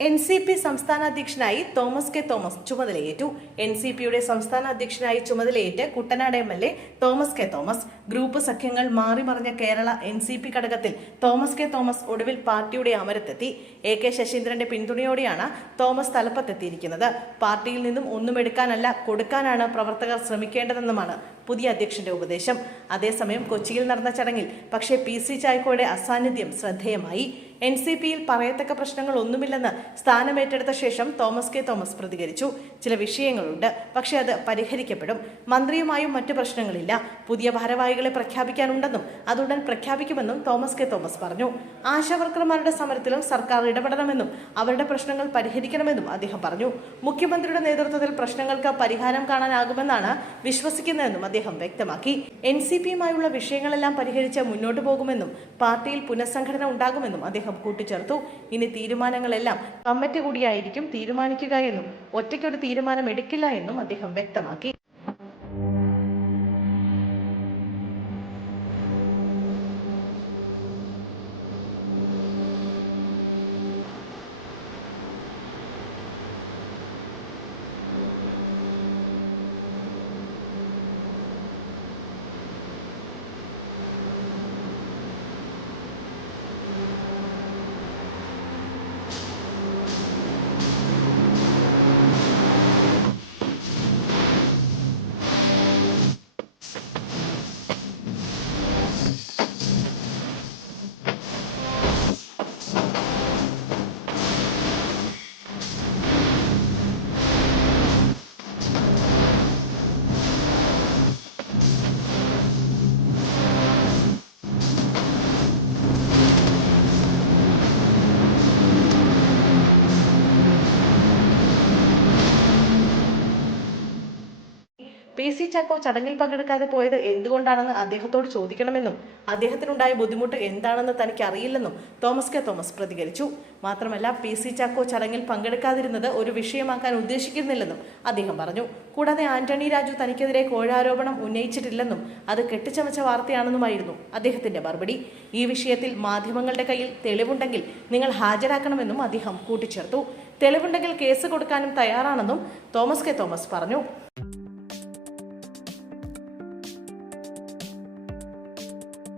NCP സംസ്ഥാന അധ്യക്ഷനായി Thomas K Thomas ചുമതലയേറ്റു. NCPയുടെ സംസ്ഥാന അധ്യക്ഷനായി ചുമതലയേറ്റ് കുട്ടനാട് MLA തോമസ് കെ തോമസ്. ഗ്രൂപ്പ് സഖ്യങ്ങൾ മാറിമറിഞ്ഞ കേരള NCP ഘടകത്തിൽ തോമസ് കെ തോമസ് ഒടുവിൽ പാർട്ടിയുടെ അമരത്തെത്തി. AK ശശീന്ദ്രന്റെ പിന്തുണയോടെയാണ് Thomas തലപ്പത്തെത്തിയിരിക്കുന്നത്. പാർട്ടിയിൽ നിന്നും ഒന്നും എടുക്കാനല്ല, കൊടുക്കാനാണ് പ്രവർത്തകർ ശ്രമിക്കേണ്ടതെന്നുമാണ് പുതിയ അധ്യക്ഷന്റെ ഉപദേശം. അതേസമയം കൊച്ചിയിൽ നടന്ന ചടങ്ങിൽ പക്ഷേ PC ചായ്ക്കോയുടെ അസാന്നിധ്യം ശ്രദ്ധേയമായി. NCPയിൽ പറയത്തക്ക പ്രശ്നങ്ങൾ ഒന്നുമില്ലെന്ന് സ്ഥാനമേറ്റെടുത്ത ശേഷം തോമസ് കെ തോമസ് പ്രതികരിച്ചു. ചില വിഷയങ്ങളുണ്ട്, പക്ഷേ അത് പരിഹരിക്കപ്പെടും. മന്ത്രിയുമായും മറ്റു പ്രശ്നങ്ങളില്ല. പുതിയ ഭാരവാഹികളെ പ്രഖ്യാപിക്കാനുണ്ടെന്നും അതുടൻ പ്രഖ്യാപിക്കുമെന്നും തോമസ് കെ തോമസ് പറഞ്ഞു. ആശാവർക്കർമാരുടെ സമരത്തിലും സർക്കാർ ഇടപെടണമെന്നും അവരുടെ പ്രശ്നങ്ങൾ പരിഹരിക്കണമെന്നും അദ്ദേഹം പറഞ്ഞു. മുഖ്യമന്ത്രിയുടെ നേതൃത്വത്തിൽ പ്രശ്നങ്ങൾക്ക് പരിഹാരം കാണാനാകുമെന്നാണ് വിശ്വസിക്കുന്നതെന്നും അദ്ദേഹം വ്യക്തമാക്കി. NCPയുമായുള്ള വിഷയങ്ങളെല്ലാം പരിഹരിച്ച് മുന്നോട്ടു പോകുമെന്നും പാർട്ടിയിൽ പുനഃസംഘടന ഉണ്ടാകുമെന്നും അദ്ദേഹം കൂട്ടിച്ചേർത്തു. ഇനി തീരുമാനങ്ങളെല്ലാം കമ്മിറ്റി കൂടിയായിരിക്കും തീരുമാനിക്കുക എന്നും ഒറ്റയ്ക്കൊരു തീരുമാനം എടുക്കില്ല എന്നും അദ്ദേഹം വ്യക്തമാക്കി. PC ചാക്കോ ചടങ്ങിൽ പങ്കെടുക്കാതെ പോയത് എന്തുകൊണ്ടാണെന്ന് അദ്ദേഹത്തോട് ചോദിക്കണമെന്നും അദ്ദേഹത്തിനുണ്ടായ ബുദ്ധിമുട്ട് എന്താണെന്ന് തനിക്ക് അറിയില്ലെന്നും തോമസ് കെ തോമസ് പ്രതികരിച്ചു. മാത്രമല്ല, PC ചാക്കോ ചടങ്ങിൽ പങ്കെടുക്കാതിരുന്നത് ഒരു വിഷയമാക്കാൻ ഉദ്ദേശിക്കുന്നില്ലെന്നും അദ്ദേഹം പറഞ്ഞു. കൂടാതെ ആന്റണി രാജു തനിക്കെതിരെ കോഴാരോപണം ഉന്നയിച്ചിട്ടില്ലെന്നും അത് കെട്ടിച്ചമച്ച വാർത്തയാണെന്നുമായിരുന്നു അദ്ദേഹത്തിന്റെ മറുപടി. ഈ വിഷയത്തിൽ മാധ്യമങ്ങളുടെ കയ്യിൽ തെളിവുണ്ടെങ്കിൽ നിങ്ങൾ ഹാജരാക്കണമെന്നും അദ്ദേഹം കൂട്ടിച്ചേർത്തു. തെളിവുണ്ടെങ്കിൽ കേസ് കൊടുക്കാനും തയ്യാറാണെന്നും തോമസ് കെ തോമസ് പറഞ്ഞു.